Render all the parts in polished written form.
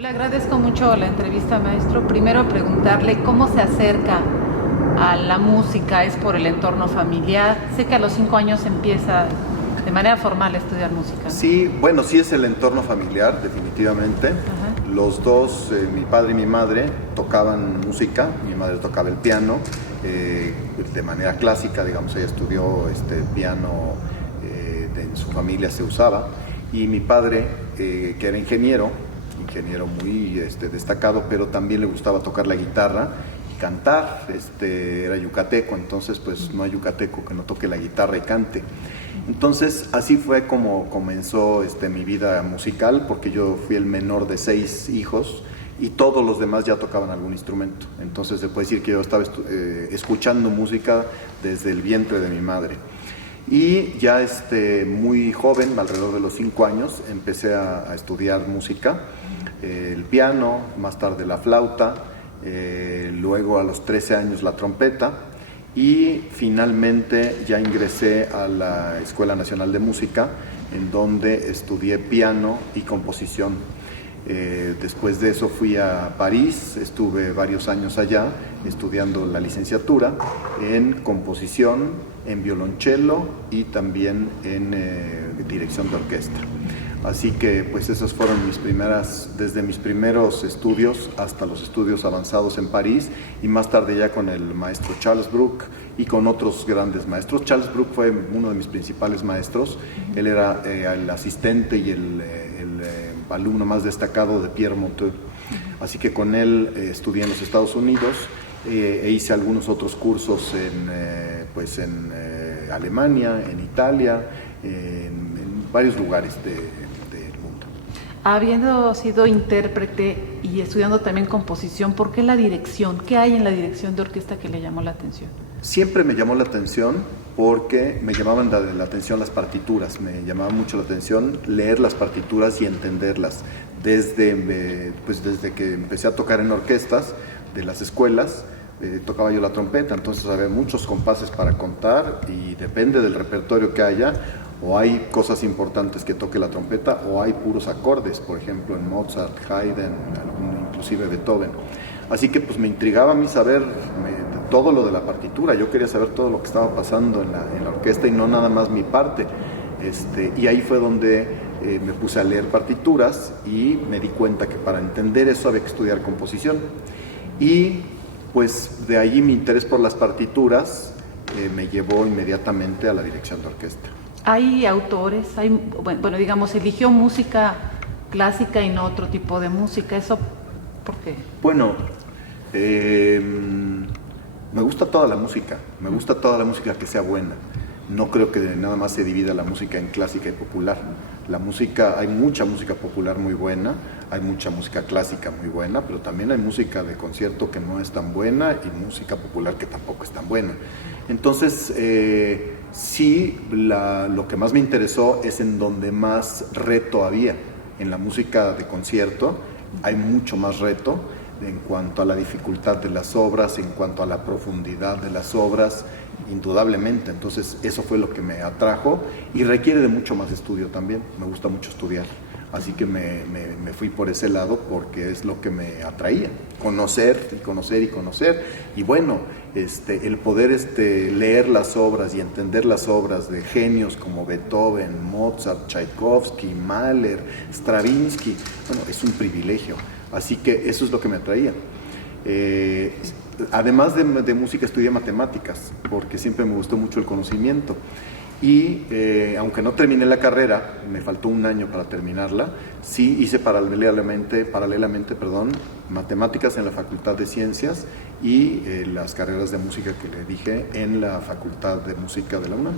Le agradezco mucho la entrevista, maestro. Primero preguntarle cómo se acerca a la música. ¿Es por el entorno familiar? Sé que a los 5 años empieza de manera formal a estudiar música, ¿no? Sí, bueno, sí es el entorno familiar, definitivamente. Ajá. Los dos, mi padre y mi madre, tocaban música. Mi madre tocaba el piano de manera clásica, digamos, ella estudió piano, en su familia se usaba. Y mi padre, que era ingeniero muy destacado, pero también le gustaba tocar la guitarra y cantar. Era yucateco, entonces pues no hay yucateco que no toque la guitarra y cante. Entonces así fue como comenzó mi vida musical, porque yo fui el menor de 6 hijos y todos los demás ya tocaban algún instrumento. Entonces se puede decir que yo estaba escuchando música desde el vientre de mi madre. Y ya muy joven, alrededor de los 5 años, empecé a estudiar música, el piano, más tarde la flauta, luego a los 13 años la trompeta, y finalmente ya ingresé a la Escuela Nacional de Música, en donde estudié piano y composición. Después de eso fui a París, estuve varios años allá estudiando la licenciatura en composición, en violonchelo y también en dirección de orquesta. Así que pues esas fueron desde mis primeros estudios hasta los estudios avanzados en París, y más tarde ya con el maestro Charles Bruch y con otros grandes maestros. Charles Bruch fue uno de mis principales maestros. Él era el asistente y el alumno más destacado de Pierre Monteux. Así que con él estudié en los Estados Unidos e hice algunos otros cursos en Alemania, en Italia, en varios lugares del mundo. Habiendo sido intérprete y estudiando también composición, ¿por qué la dirección? ¿Qué hay en la dirección de orquesta que le llamó la atención? Siempre me llamó la atención porque me llamaban la atención las partituras, me llamaba mucho la atención leer las partituras y entenderlas. Desde que empecé a tocar en orquestas de las escuelas, tocaba yo la trompeta, entonces había muchos compases para contar, y depende del repertorio que haya, o hay cosas importantes que toque la trompeta o hay puros acordes, por ejemplo en Mozart, Haydn, inclusive Beethoven. Así que pues me intrigaba a mí saber todo lo de la partitura. Yo quería saber todo lo que estaba pasando en la orquesta y no nada más mi parte. Y ahí fue donde me puse a leer partituras y me di cuenta que para entender eso había que estudiar composición. Y pues de ahí mi interés por las partituras me llevó inmediatamente a la dirección de orquesta. ¿Hay autores? Bueno, digamos, eligió música clásica y no otro tipo de música. ¿Eso por qué? Bueno, me gusta toda la música, que sea buena. No creo que nada más se divida la música en clásica y popular. Hay mucha música popular muy buena, hay mucha música clásica muy buena, pero también hay música de concierto que no es tan buena y música popular que tampoco es tan buena. Entonces, sí, lo que más me interesó es en donde más reto había. En la música de concierto hay mucho más reto en cuanto a la dificultad de las obras, en cuanto a la profundidad de las obras, indudablemente. Entonces eso fue lo que me atrajo, y requiere de mucho más estudio también. Me gusta mucho estudiar, así que me fui por ese lado porque es lo que me atraía, conocer y conocer y conocer. Y bueno, el poder leer las obras y entender las obras de genios como Beethoven, Mozart, Tchaikovsky, Mahler, Stravinsky, bueno, es un privilegio. Así que eso es lo que me atraía. Además de música, estudié matemáticas, porque siempre me gustó mucho el conocimiento. Y aunque no terminé la carrera, me faltó un año para terminarla, sí hice paralelamente, matemáticas en la Facultad de Ciencias y las carreras de música que le dije en la Facultad de Música de la UNAM.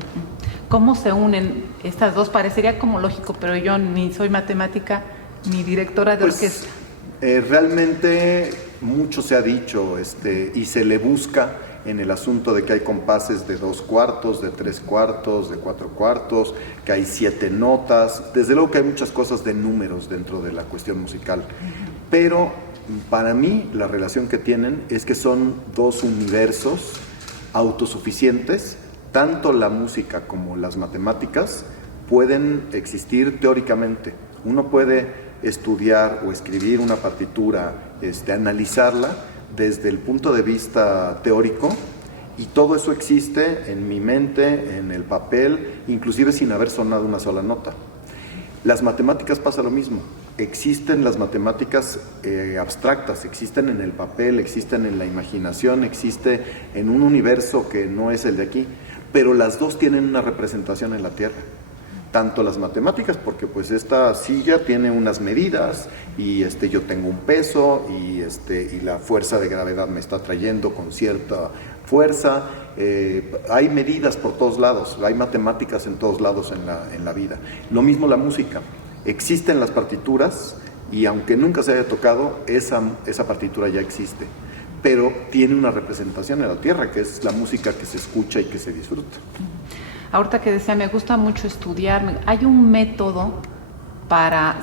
¿Cómo se unen estas dos? Parecería como lógico, pero yo ni soy matemática ni directora de orquesta. Realmente mucho se ha dicho y se le busca en el asunto de que hay compases de 2 cuartos, de 3 cuartos, de 4 cuartos, que hay 7 notas. Desde luego que hay muchas cosas de números dentro de la cuestión musical, pero para mí la relación que tienen es que son 2 universos autosuficientes. Tanto la música como las matemáticas pueden existir teóricamente. Uno puede estudiar o escribir una partitura, analizarla desde el punto de vista teórico, y todo eso existe en mi mente, en el papel, inclusive sin haber sonado una sola nota. Las matemáticas pasa lo mismo. Existen las matemáticas abstractas, existen en el papel, existen en la imaginación, existe en un universo que no es el de aquí, pero las dos tienen una representación en la Tierra. Tanto las matemáticas, porque pues esta silla tiene unas medidas y yo tengo un peso y la fuerza de gravedad me está trayendo con cierta fuerza. Hay medidas por todos lados, hay matemáticas en todos lados en la vida. Lo mismo la música. Existen las partituras y aunque nunca se haya tocado, esa partitura ya existe, pero tiene una representación en la Tierra, que es la música que se escucha y que se disfruta. Ahorita que decía, me gusta mucho estudiar, ¿hay un método para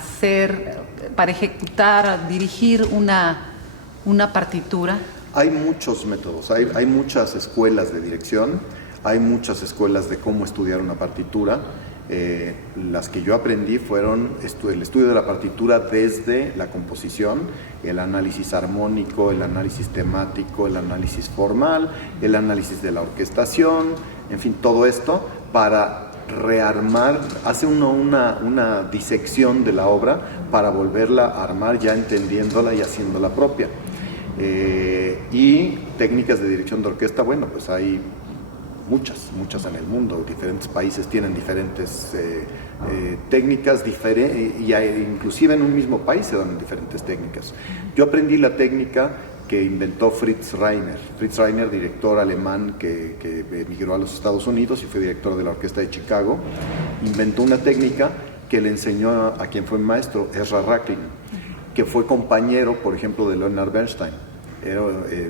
ejecutar, dirigir una partitura? Hay muchos métodos, hay muchas escuelas de dirección, hay muchas escuelas de cómo estudiar una partitura. Las que yo aprendí fueron el estudio de la partitura desde la composición, el análisis armónico, el análisis temático, el análisis formal, el análisis de la orquestación, en fin, todo esto para rearmar, hace uno una disección de la obra para volverla a armar ya entendiéndola y haciéndola propia. Y técnicas de dirección de orquesta, bueno, pues hay muchas en el mundo, diferentes países tienen diferentes técnicas, y inclusive en un mismo país se dan diferentes técnicas. Yo aprendí la técnica que inventó Fritz Reiner, director alemán que emigró a los Estados Unidos y fue director de la Orquesta de Chicago. Inventó una técnica que le enseñó a quien fue maestro, Ezra Racklin, que fue compañero, por ejemplo, de Leonard Bernstein.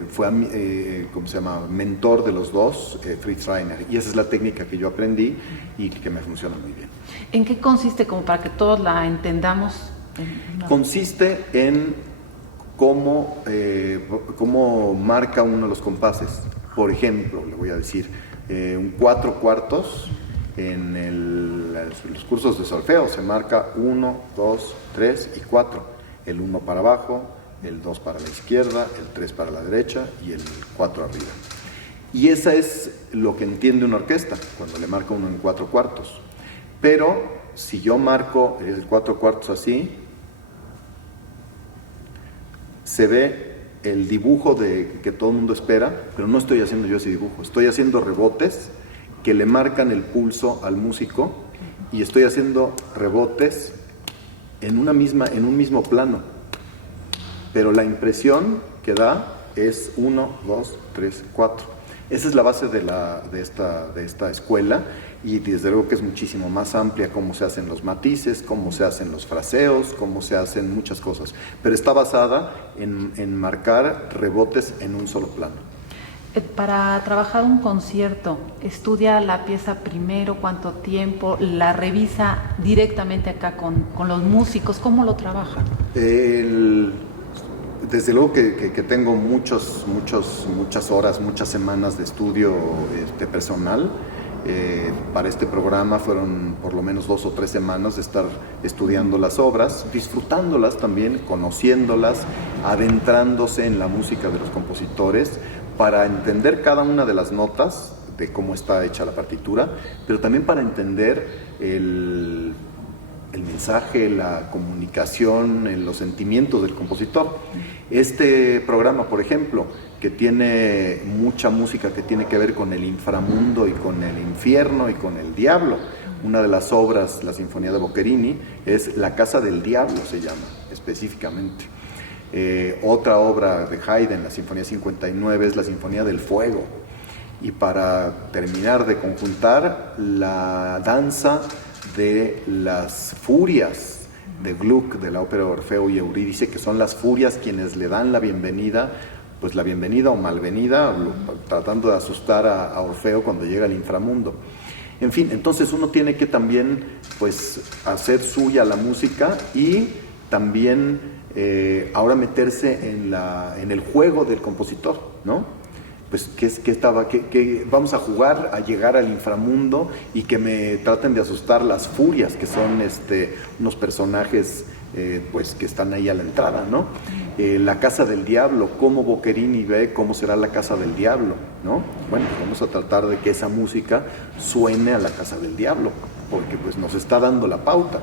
Fue mentor de los dos, Fritz Reiner, y esa es la técnica que yo aprendí y que me funciona muy bien. ¿En qué consiste, como para que todos la entendamos? Consiste en cómo marca uno los compases. Por ejemplo, le voy a decir, un 4/4 en los cursos de solfeo se marca 1, 2, 3 y 4. El 1 para abajo, el 2 para la izquierda, el 3 para la derecha y el 4 arriba. Y esa es lo que entiende una orquesta cuando le marca uno en 4/4. Pero si yo marco el 4/4 así, se ve el dibujo que todo el mundo espera, pero no estoy haciendo yo ese dibujo, estoy haciendo rebotes que le marcan el pulso al músico y estoy haciendo rebotes en un mismo plano, pero la impresión que da es 1, 2, 3, 4. Esa es la base de esta escuela, y desde luego que es muchísimo más amplia cómo se hacen los matices, cómo se hacen los fraseos, cómo se hacen muchas cosas, pero está basada en marcar rebotes en un solo plano. Para trabajar un concierto, ¿estudia la pieza primero? ¿Cuánto tiempo? ¿La revisa directamente acá con los músicos? ¿Cómo lo trabaja? Desde luego que tengo muchas horas, muchas semanas de estudio personal. Para este programa fueron por lo menos 2 o 3 semanas de estar estudiando las obras, disfrutándolas también, conociéndolas, adentrándose en la música de los compositores para entender cada una de las notas de cómo está hecha la partitura, pero también para entender el mensaje, la comunicación, los sentimientos del compositor. Este programa, por ejemplo, que tiene mucha música que tiene que ver con el inframundo y con el infierno y con el diablo. Una de las obras, la Sinfonía de Boccherini, es La Casa del Diablo, se llama específicamente. Otra obra de Haydn, la Sinfonía 59, es la Sinfonía del Fuego. Y para terminar de conjuntar, la danza de las furias de Gluck, de la ópera de Orfeo y Eurídice, que son las furias quienes le dan la bienvenida o malvenida, tratando de asustar a Orfeo cuando llega al inframundo. En fin, entonces uno tiene que también hacer suya la música y también ahora meterse en el juego del compositor, ¿no? Pues que vamos a jugar a llegar al inframundo y que me traten de asustar las furias, que son unos personajes pues que están ahí a la entrada, ¿no? La Casa del Diablo, cómo Boccherini ve cómo será la Casa del Diablo, ¿no? Bueno, vamos a tratar de que esa música suene a la Casa del Diablo, porque pues nos está dando la pauta.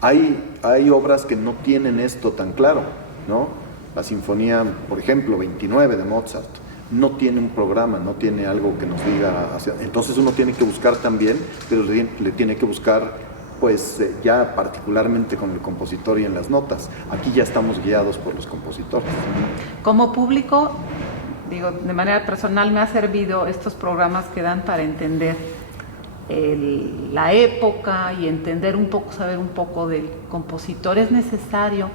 Hay obras que no tienen esto tan claro, ¿no? La Sinfonía, por ejemplo, 29 de Mozart, no tiene un programa, no tiene algo que nos diga entonces uno tiene que buscar también, pero le tiene que buscar pues ya particularmente con el compositor y en las notas. Aquí ya estamos guiados por los compositores. Como público, digo, de manera personal me ha servido estos programas que dan para entender la época y entender un poco, saber un poco del compositor. Es necesario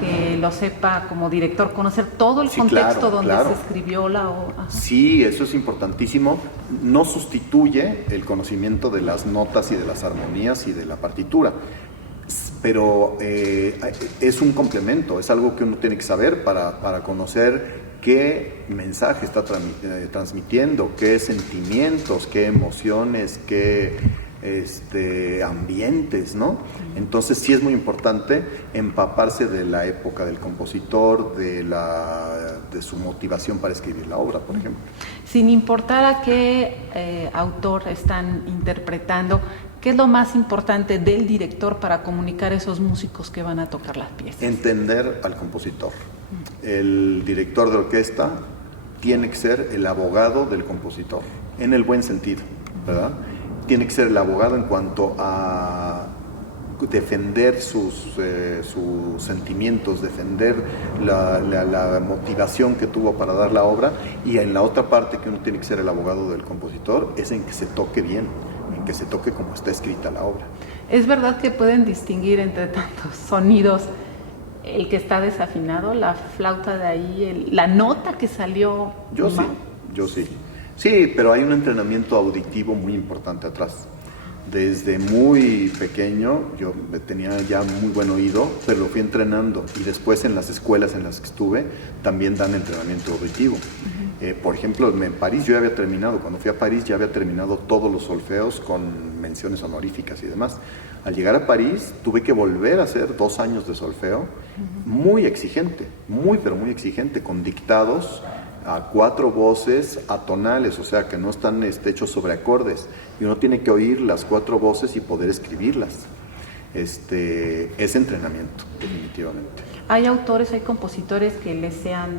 que lo sepa como director, conocer todo el contexto donde se escribió la obra. Sí, eso es importantísimo. No sustituye el conocimiento de las notas y de las armonías y de la partitura, pero es un complemento, es algo que uno tiene que saber para conocer qué mensaje está transmitiendo, qué sentimientos, qué emociones, qué ambientes, ¿no? Entonces sí es muy importante empaparse de la época del compositor, de su motivación para escribir la obra, por ejemplo. Sin importar a qué autor están interpretando, ¿qué es lo más importante del director para comunicar a esos músicos que van a tocar las piezas? Entender al compositor. El director de orquesta tiene que ser el abogado del compositor, en el buen sentido, ¿verdad? Tiene que ser el abogado en cuanto a defender sus sentimientos, defender la motivación que tuvo para dar la obra, y en la otra parte que uno tiene que ser el abogado del compositor es en que se toque bien, en que se toque como está escrita la obra. ¿Es verdad que pueden distinguir entre tantos sonidos el que está desafinado, la flauta de ahí, la nota que salió? Yo sí. Sí, pero hay un entrenamiento auditivo muy importante atrás. Desde muy pequeño yo tenía ya muy buen oído, pero lo fui entrenando, y después en las escuelas en las que estuve también dan entrenamiento auditivo. Por ejemplo, en París yo ya había terminado, cuando fui a París ya había terminado todos los solfeos con menciones honoríficas y demás. Al llegar a París tuve que volver a hacer 2 años de solfeo, muy exigente, pero muy exigente, con dictados a 4 voces atonales, o sea que no están hechos sobre acordes, y uno tiene que oír las 4 voces y poder escribirlas. Es entrenamiento, definitivamente. ¿Hay autores, hay compositores que les sean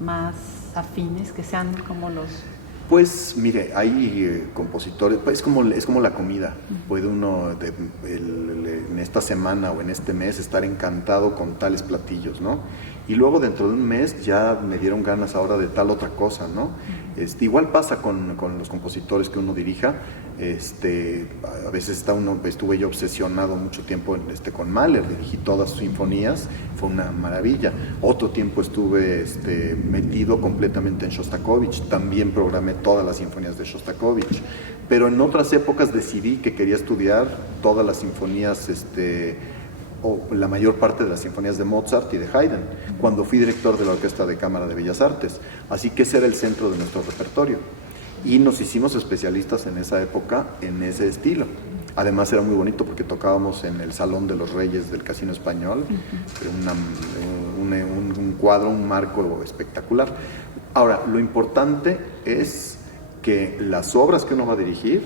más afines, que sean como los...? Pues mire, hay compositores, pues es como la comida. Puede uno en esta semana o en este mes estar encantado con tales platillos, ¿no? Y luego dentro de un mes ya me dieron ganas ahora de tal otra cosa, ¿no? Igual pasa con los compositores que uno dirija. A veces estuve yo obsesionado mucho tiempo con Mahler, dirigí todas sus sinfonías, fue una maravilla. Otro tiempo estuve metido completamente en Shostakovich, también programé todas las sinfonías de Shostakovich, pero en otras épocas decidí que quería estudiar todas las sinfonías, o la mayor parte de las sinfonías de Mozart y de Haydn, cuando fui director de la Orquesta de Cámara de Bellas Artes. Así que ese era el centro de nuestro repertorio. Y nos hicimos especialistas en esa época en ese estilo. Además era muy bonito porque tocábamos en el Salón de los Reyes del Casino Español, un cuadro, un marco espectacular. Ahora, lo importante es que las obras que uno va a dirigir,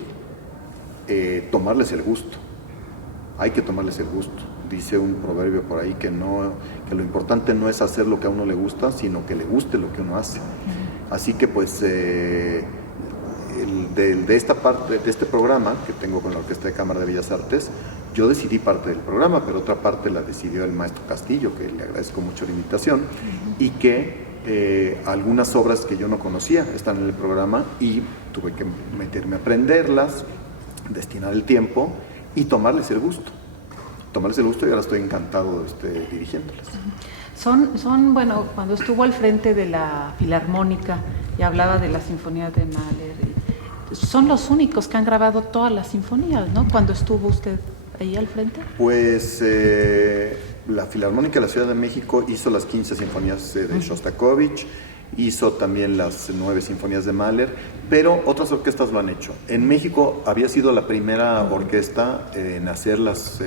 tomarles el gusto. Hay que tomarles el gusto. Dice un proverbio por ahí que lo importante no es hacer lo que a uno le gusta, sino que le guste lo que uno hace. Así que pues de esta parte, de este programa que tengo con la Orquesta de Cámara de Bellas Artes, yo decidí parte del programa, pero otra parte la decidió el maestro Castillo, que le agradezco mucho la invitación, y que algunas obras que yo no conocía están en el programa y tuve que meterme a aprenderlas, destinar el tiempo y tomarles el gusto. Y ahora estoy encantado dirigiéndolas. Bueno, cuando estuvo al frente de la Filarmónica y hablaba de las sinfonías de Mahler, son los únicos que han grabado todas las sinfonías, ¿no? Cuando estuvo usted ahí al frente. Pues la Filarmónica de la Ciudad de México hizo las 15 sinfonías de Shostakovich. hizo también las 9 sinfonías de Mahler, pero otras orquestas lo han hecho. En México había sido la primera orquesta en hacer las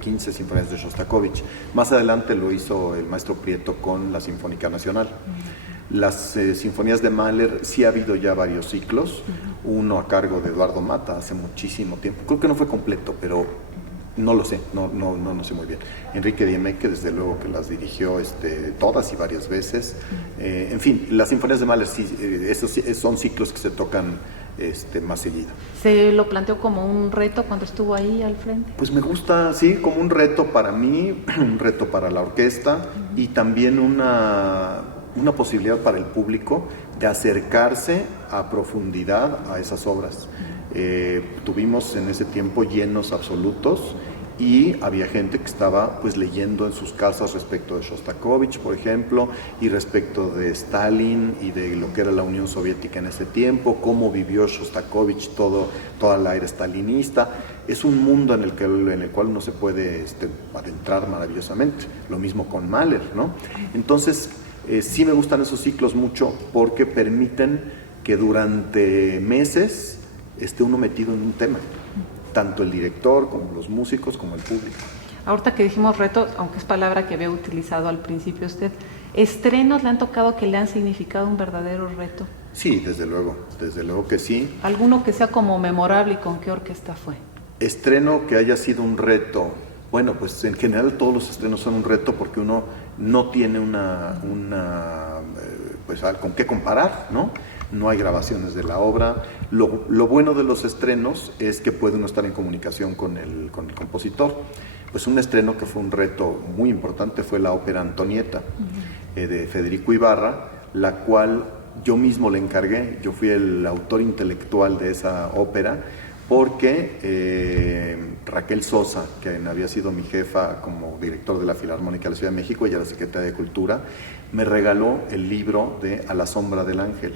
15 sinfonías de Shostakovich. Más adelante lo hizo el maestro Prieto con la Sinfónica Nacional. Las sinfonías de Mahler sí ha habido ya varios ciclos, uno a cargo de Eduardo Mata hace muchísimo tiempo, creo que no fue completo, pero no lo sé, no sé muy bien. Enrique Diemecke, desde luego que las dirigió todas y varias veces. En fin, las sinfonías de Mahler sí, esos son ciclos que se tocan más seguido. ¿Se lo planteó como un reto cuando estuvo ahí al frente? Pues me gusta, sí, como un reto para mí, un reto para la orquesta y también una posibilidad para el público de acercarse a profundidad a esas obras. Tuvimos en ese tiempo llenos absolutos y había gente que estaba pues leyendo en sus casas respecto de Shostakovich, por ejemplo, y respecto de Stalin y de lo que era la Unión Soviética en ese tiempo, cómo vivió Shostakovich toda la era stalinista. Es un mundo en el cual uno se puede adentrar maravillosamente. Lo mismo con Mahler, ¿no? Entonces, sí me gustan esos ciclos mucho porque permiten que durante meses esté uno metido en un tema, tanto el director como los músicos como el público. Ahorita que dijimos retos, aunque es palabra que había utilizado al principio usted, ¿estrenos le han tocado que le han significado un verdadero reto? Sí, desde luego que sí. ¿Alguno que sea como memorable y con qué orquesta fue? Estreno que haya sido un reto. Bueno, pues en general todos los estrenos son un reto porque uno no tiene pues con qué comparar, ¿no? No hay grabaciones de la obra. Lo bueno de los estrenos es que puede uno estar en comunicación con el compositor. Pues un estreno que fue un reto muy importante fue la ópera Antonieta de Federico Ibarra, la cual yo mismo le encargué. Yo fui el autor intelectual de esa ópera porque Raquel Sosa, que había sido mi jefa como director de la Filarmónica de la Ciudad de México, ella era secretaria de Cultura, me regaló el libro de A la sombra del ángel,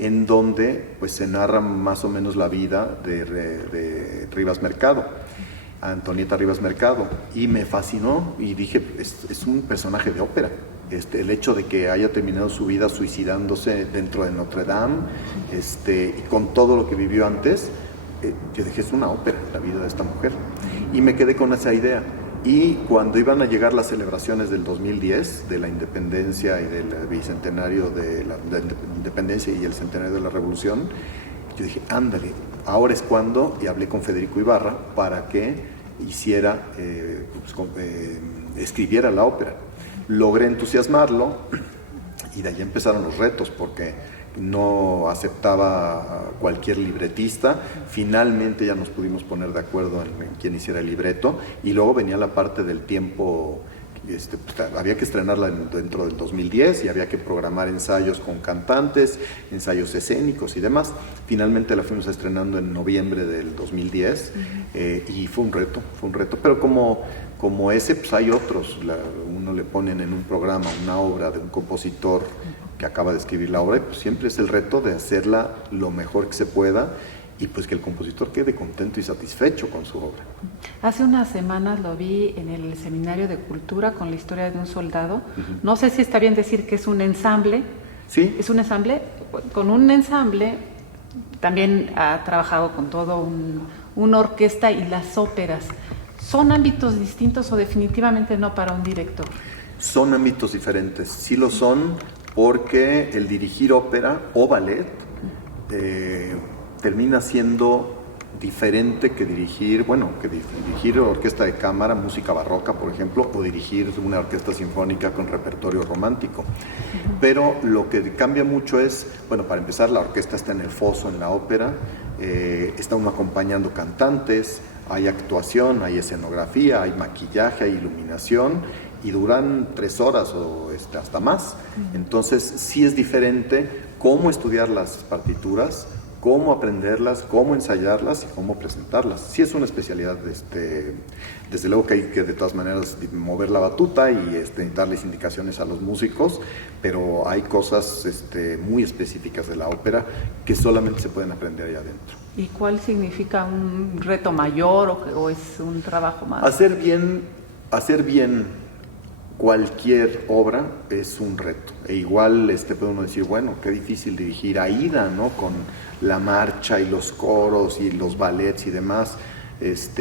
en donde pues se narra más o menos la vida de Rivas Mercado, Antonieta Rivas Mercado, y me fascinó y dije, es un personaje de ópera. El hecho de que haya terminado su vida suicidándose dentro de Notre Dame, y con todo lo que vivió antes, yo dije, es una ópera la vida de esta mujer, y me quedé con esa idea. Y cuando iban a llegar las celebraciones del 2010, de la independencia y del bicentenario de la independencia y el centenario de la revolución, yo dije, ándale, ahora es cuando, y hablé con Federico Ibarra para que hiciera, escribiera la ópera. Logré entusiasmarlo y de ahí empezaron los retos, porque no aceptaba a cualquier libretista. Finalmente ya nos pudimos poner de acuerdo en quién hiciera el libreto, y luego venía la parte del tiempo. Pues, había que estrenarla dentro del 2010 y había que programar ensayos con cantantes, ensayos escénicos y demás. Finalmente la fuimos estrenando en noviembre del 2010 y fue un reto, pero como ese, pues hay otros. Uno le ponen en un programa una obra de un compositor que acaba de escribir la obra, y pues siempre es el reto de hacerla lo mejor que se pueda y pues que el compositor quede contento y satisfecho con su obra. Hace unas semanas lo vi en el Seminario de Cultura con la historia de un soldado. No sé si está bien decir que es un ensamble. Sí. Es un ensamble. Con un ensamble también ha trabajado con todo una orquesta y las óperas. ¿Son ámbitos distintos o definitivamente no para un director? Son ámbitos diferentes, sí lo son, porque el dirigir ópera o ballet termina siendo diferente que dirigir orquesta de cámara, música barroca, por ejemplo, o dirigir una orquesta sinfónica con repertorio romántico. Pero lo que cambia mucho es, bueno, para empezar, la orquesta está en el foso en la ópera, está uno acompañando cantantes, hay actuación, hay escenografía, hay maquillaje, hay iluminación, y duran 3 horas o hasta más. Entonces sí es diferente cómo estudiar las partituras, cómo aprenderlas, cómo ensayarlas y cómo presentarlas. Sí es una especialidad, desde luego que hay que de todas maneras mover la batuta y darles indicaciones a los músicos, pero hay cosas muy específicas de la ópera que solamente se pueden aprender allá adentro. ¿Y cuál significa un reto mayor o es un trabajo más? Hacer bien cualquier obra es un reto. E igual puede uno decir, bueno, qué difícil dirigir Aida, ¿no? Con la marcha y los coros y los ballets y demás,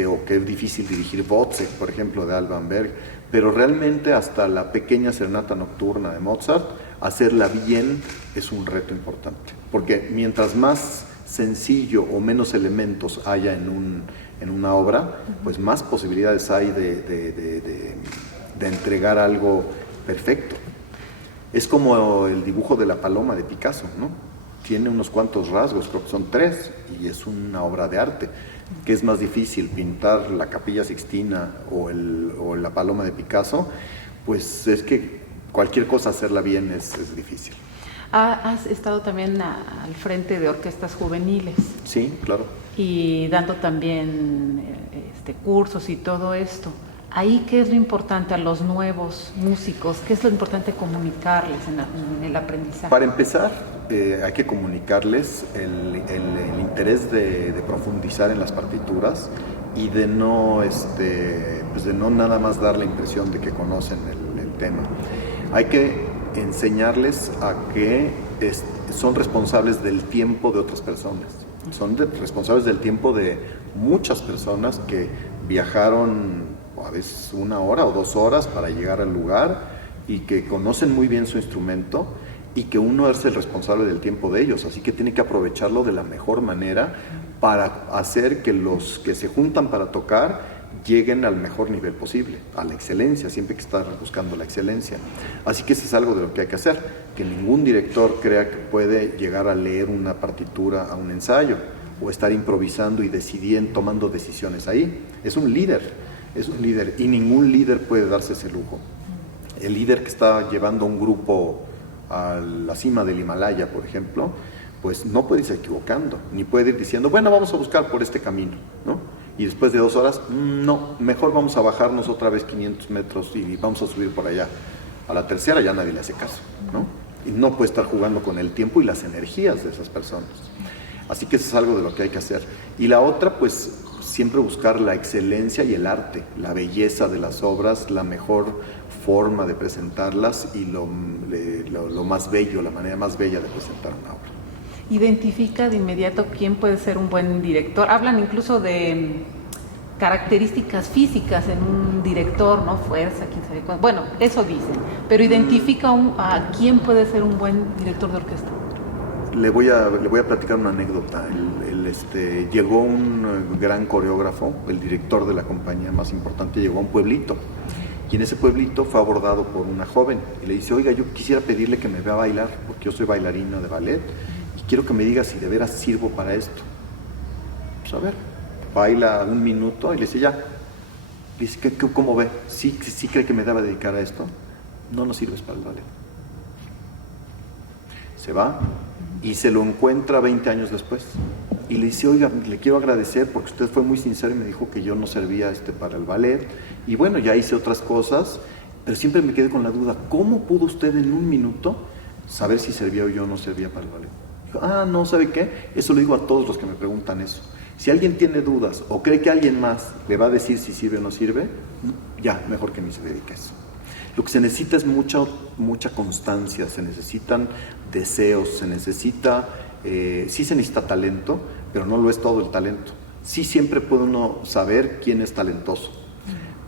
o qué difícil dirigir Wozzeck, por ejemplo, de Alban Berg. Pero realmente hasta la pequeña serenata nocturna de Mozart, hacerla bien es un reto importante. Porque mientras más sencillo o menos elementos haya en una obra, pues más posibilidades hay de entregar algo perfecto. Es como el dibujo de la paloma de Picasso, ¿no? Tiene unos cuantos rasgos, creo que son 3, y es una obra de arte. ¿Qué es más difícil, pintar la Capilla Sixtina o la paloma de Picasso? Pues es que cualquier cosa hacerla bien es difícil. Has estado también al frente de orquestas juveniles. Sí, claro. Y dando también cursos y todo esto. Ahí, ¿qué es lo importante a los nuevos músicos? ¿Qué es lo importante comunicarles en el aprendizaje? Para empezar, hay que comunicarles el interés de profundizar en las partituras y de no nada más dar la impresión de que conocen el tema. Hay que enseñarles a que son responsables del tiempo de otras personas. Son responsables del tiempo de muchas personas que viajaron a veces 1 hora o 2 horas para llegar al lugar y que conocen muy bien su instrumento y que uno es el responsable del tiempo de ellos, así que tiene que aprovecharlo de la mejor manera para hacer que los que se juntan para tocar lleguen al mejor nivel posible, a la excelencia, siempre hay que estar buscando la excelencia. Así que eso es algo de lo que hay que hacer, que ningún director crea que puede llegar a leer una partitura a un ensayo o estar improvisando y decidiendo, tomando decisiones ahí. Es un líder y ningún líder puede darse ese lujo. El líder que está llevando un grupo a la cima del Himalaya, por ejemplo, pues no puede irse equivocando, ni puede ir diciendo, bueno, vamos a buscar por este camino, ¿no? Y después de 2 horas, no, mejor vamos a bajarnos otra vez 500 metros y vamos a subir por allá. A la tercera ya nadie le hace caso, ¿no? Y no puede estar jugando con el tiempo y las energías de esas personas. Así que eso es algo de lo que hay que hacer. Y la otra, pues, siempre buscar la excelencia y el arte, la belleza de las obras, la mejor forma de presentarlas y lo más bello, la manera más bella de presentar una obra. Identifica de inmediato quién puede ser un buen director. Hablan incluso de características físicas en un director, ¿no? Fuerza, quién sabe cuánto. Bueno, eso dicen. Pero identifica a quién puede ser un buen director de orquesta. Le voy a platicar una anécdota. Llegó un gran coreógrafo, el director de la compañía más importante, llegó a un pueblito. Y en ese pueblito fue abordado por una joven. Y le dice, oiga, yo quisiera pedirle que me vea bailar, porque yo soy bailarina de ballet. Y quiero que me diga si de veras sirvo para esto. Pues a ver, baila 1 minuto y le dice, ya. Le dice, ¿cómo ve? ¿Sí cree que me deba dedicar a esto? No sirves para el ballet. Se va y se lo encuentra 20 años después. Y le dice, oiga, le quiero agradecer porque usted fue muy sincero y me dijo que yo no servía para el ballet. Y bueno, ya hice otras cosas, pero siempre me quedé con la duda, ¿cómo pudo usted en 1 minuto saber si servía o yo no servía para el ballet? Dijo, no, ¿sabe qué? Eso lo digo a todos los que me preguntan eso. Si alguien tiene dudas o cree que alguien más le va a decir si sirve o no sirve, ya, mejor que ni se dedique a eso. Lo que se necesita es mucha constancia, se necesitan deseos, sí se necesita talento, pero no lo es todo el talento. Sí siempre puede uno saber quién es talentoso,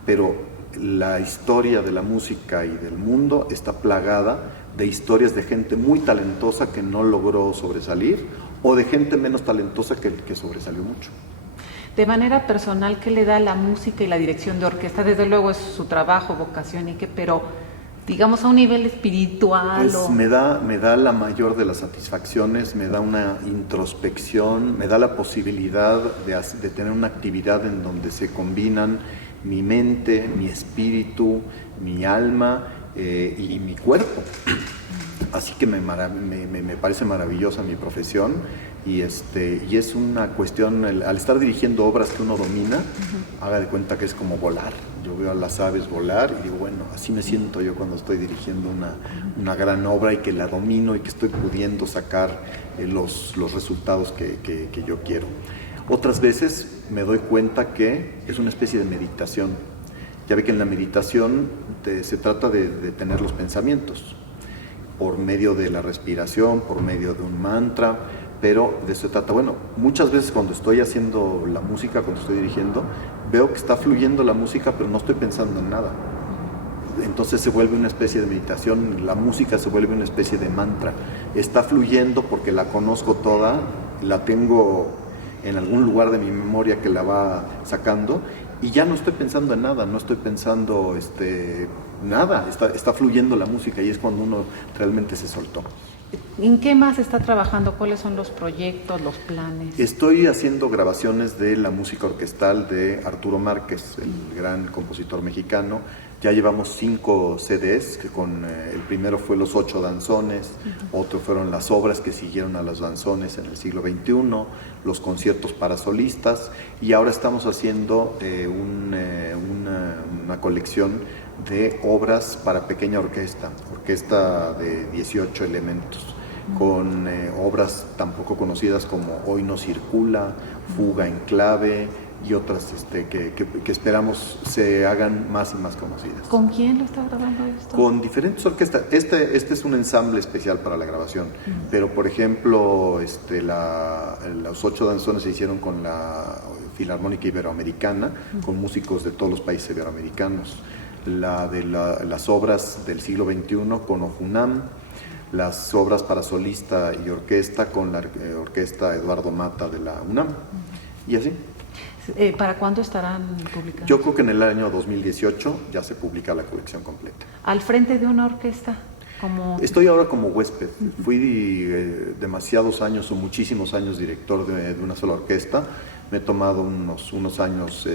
pero la historia de la música y del mundo está plagada de historias de gente muy talentosa que no logró sobresalir o de gente menos talentosa que sobresalió mucho. De manera personal, ¿qué le da la música y la dirección de orquesta? Desde luego es su trabajo, vocación pero digamos a un nivel espiritual. Pues me da la mayor de las satisfacciones, me da una introspección, me da la posibilidad de tener una actividad en donde se combinan mi mente, mi espíritu, mi alma y mi cuerpo. Así que me parece maravillosa mi profesión y es una cuestión, al estar dirigiendo obras que uno domina, haga de cuenta que es como volar. Yo veo a las aves volar y digo, bueno, así me siento yo cuando estoy dirigiendo una gran obra y que la domino y que estoy pudiendo sacar los resultados que yo quiero. Otras veces me doy cuenta que es una especie de meditación. Ya ve que en la meditación se trata de detener los pensamientos por medio de la respiración, por medio de un mantra, pero de eso se trata. Bueno, muchas veces cuando estoy haciendo la música, cuando estoy dirigiendo, veo que está fluyendo la música, pero no estoy pensando en nada. Entonces se vuelve una especie de meditación, la música se vuelve una especie de mantra. Está fluyendo porque la conozco toda, la tengo en algún lugar de mi memoria que la va sacando, y ya no estoy pensando en nada, no estoy pensando nada, está fluyendo la música, y es cuando uno realmente se soltó. ¿En qué más está trabajando? ¿Cuáles son los proyectos, los planes? Estoy haciendo grabaciones de la música orquestal de Arturo Márquez, el gran compositor mexicano. Ya llevamos 5 CDs, que el primero fue Los 8 danzones, otro fueron las obras que siguieron a los danzones en el siglo XXI, los conciertos para solistas, y ahora estamos haciendo una colección de obras para pequeña orquesta de 18 elementos, con obras tan poco conocidas como Hoy no circula, Fuga en clave, y otras que esperamos se hagan más y más conocidas. ¿Con quién lo está grabando esto? Con diferentes orquestas. Este es un ensamble especial para la grabación, pero por ejemplo los 8 danzones se hicieron con la Filarmónica Iberoamericana, con músicos de todos los países iberoamericanos. Las obras del siglo XXI con OJUNAM, las obras para solista y orquesta con la orquesta Eduardo Mata de la UNAM, y así. ¿Para cuándo estarán publicados? Yo creo que en el año 2018 ya se publica la colección completa. ¿Al frente de una orquesta? Estoy ahora como huésped. Fui demasiados años o muchísimos años director de una sola orquesta. Me he tomado unos años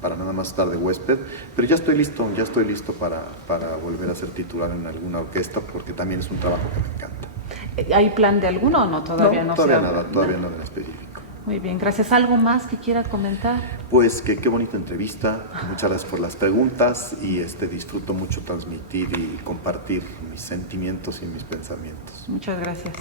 para nada más estar de huésped, pero ya estoy listo para volver a ser titular en alguna orquesta, porque también es un trabajo que me encanta. ¿Hay plan de alguno o no? Todavía no. Todavía nada, todavía nada en específico. Muy bien, gracias. ¿Algo más que quiera comentar? Pues que qué bonita entrevista, muchas gracias por las preguntas, y disfruto mucho transmitir y compartir mis sentimientos y mis pensamientos. Muchas gracias.